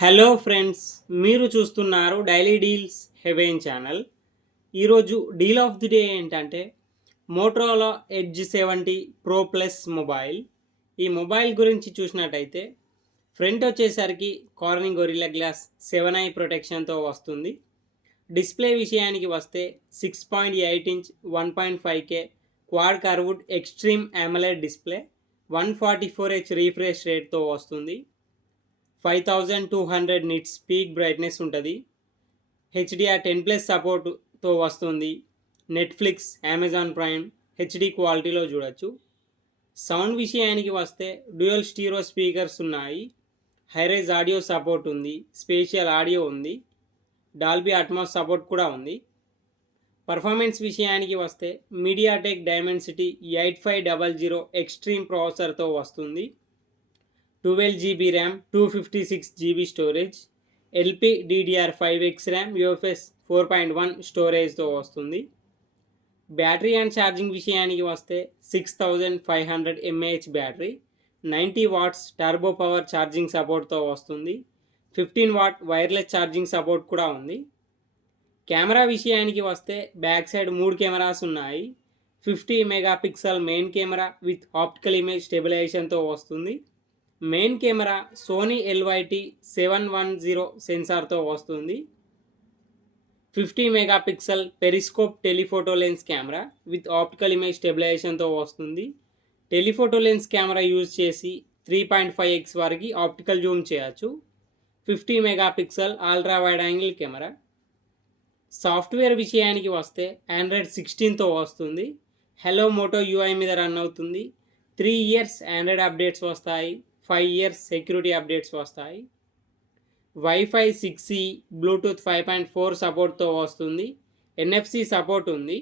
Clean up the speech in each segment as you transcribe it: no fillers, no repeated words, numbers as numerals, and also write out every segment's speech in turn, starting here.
Hello friends, మీరు చూస్తున్నారు daily deals haven channel. ఈరోజు డీల్ ఆఫ్ ది డే ఏంటంటే Motorola edge 70 pro plus mobile. ఈ మొబైల్ గురించి చూసినట్టయితే ఫ్రంట్ వచ్చేసరికి కార్నింగ్ గొరిల్లా గ్లాస్ 7i ప్రొటెక్షన్తో వస్తుంది. డిస్ప్లే విషయానికి వస్తే 6.8 inch 1.5K quad curved extreme AMOLED display 144Hz refresh రేట్తో వస్తుంది. 5200 నిట్స్ పీక్ బ్రైట్నెస్ ఉంటుంది. HDR10+ సపోర్ట్తో వస్తుంది. నెట్ఫ్లిక్స్, అమెజాన్ ప్రైమ్ హెచ్డి క్వాలిటీలో చూడొచ్చు. సౌండ్ విషయానికి వస్తే డ్యూయల్ స్టీరియో స్పీకర్స్ ఉన్నాయి. హైరైజ్ ఆడియో సపోర్ట్ ఉంది. స్పేషియల్ ఆడియో ఉంది. డాల్బీ అట్మాస్ సపోర్ట్ కూడా ఉంది. పర్ఫార్మెన్స్ విషయానికి వస్తే మీడియాటెక్ డైమెన్సిటీ 8500 ఎక్స్ట్రీమ్ ప్రాసెసర్తో వస్తుంది. 12GB RAM, 256GB storage, LPDDR5X RAM, UFS 4.1 స్టోరేజ్తో వస్తుంది. బ్యాటరీ అండ్ ఛార్జింగ్ విషయానికి వస్తే 6500 mAh battery, 90 watts turbo power charging సపోర్ట్తో వస్తుంది. 15 వాట్ వైర్లెస్ ఛార్జింగ్ సపోర్ట్ కూడా ఉంది. కెమెరా విషయానికి వస్తే బ్యాక్ సైడ్ 3 కెమెరాస్ ఉన్నాయి. 50 megapixel main camera with optical image స్టెబిలైజేషన్తో వస్తుంది. మెయిన్ కెమెరా సోనీ LYT710 సెన్సార్తో వస్తుంది. 50 megapixel periscope telephoto lens camera with optical image స్టెబిలైజేషన్తో వస్తుంది. టెలిఫోటో లెన్స్ కెమెరా యూజ్ చేసి 3.5x వరకు ఆప్టికల్ జూమ్ చేయొచ్చు. 50 megapixel ultra wide angle camera. Software విషయానికి వస్తే Android 16తో వస్తుంది. హలో మోటో UI మీద రన్ అవుతుంది. 3 ఇయర్స్ ఆండ్రాయిడ్ అప్డేట్స్ వస్తాయి. 5 ఇయర్స్ సెక్యూరిటీ అప్డేట్స్ వస్తాయి. వైఫై 6E, బ్లూటూత్ 5.4 సపోర్ట్తో వస్తుంది. NFC సపోర్ట్ ఉంది.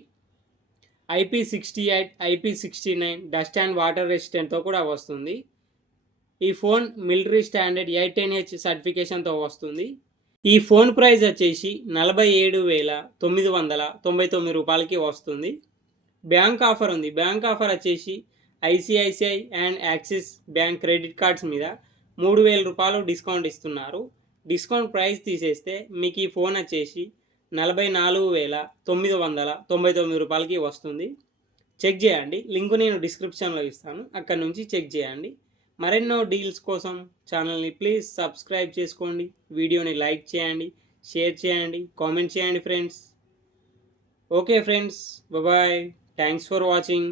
IP68, IP69 dust and water రెసిస్టెంట్తో కూడా వస్తుంది. ఈ ఫోన్ మిలిటరీ స్టాండర్డ్ 810H సర్టిఫికేషన్తో వస్తుంది. ఈ ఫోన్ ప్రైస్ వచ్చేసి 47,999 రూపాయలకి వస్తుంది. బ్యాంక్ ఆఫర్ ఉంది. బ్యాంక్ ఆఫర్ వచ్చేసి ICICI and axis bank credit cards మీద 3000 రూపాయలు డిస్కౌంట్ ఇస్తున్నారు. డిస్కౌంట్ ప్రైస్ తీసేస్తే మీకు ఈ ఫోన్ వచ్చేసి 44,999 రూపాయలకి వస్తుంది. చెక్ చేయండి. లింక్ నేను డిస్క్రిప్షన్లో ఇస్తాను, అక్కడ నుంచి చెక్ చేయండి. మరెన్నో డీల్స్ కోసం ఛానల్ని ప్లీజ్ సబ్స్క్రైబ్ చేసుకోండి. వీడియోని లైక్ చేయండి, షేర్ చేయండి, కామెంట్ చేయండి friends. Okay friends, bye. Thanks for watching.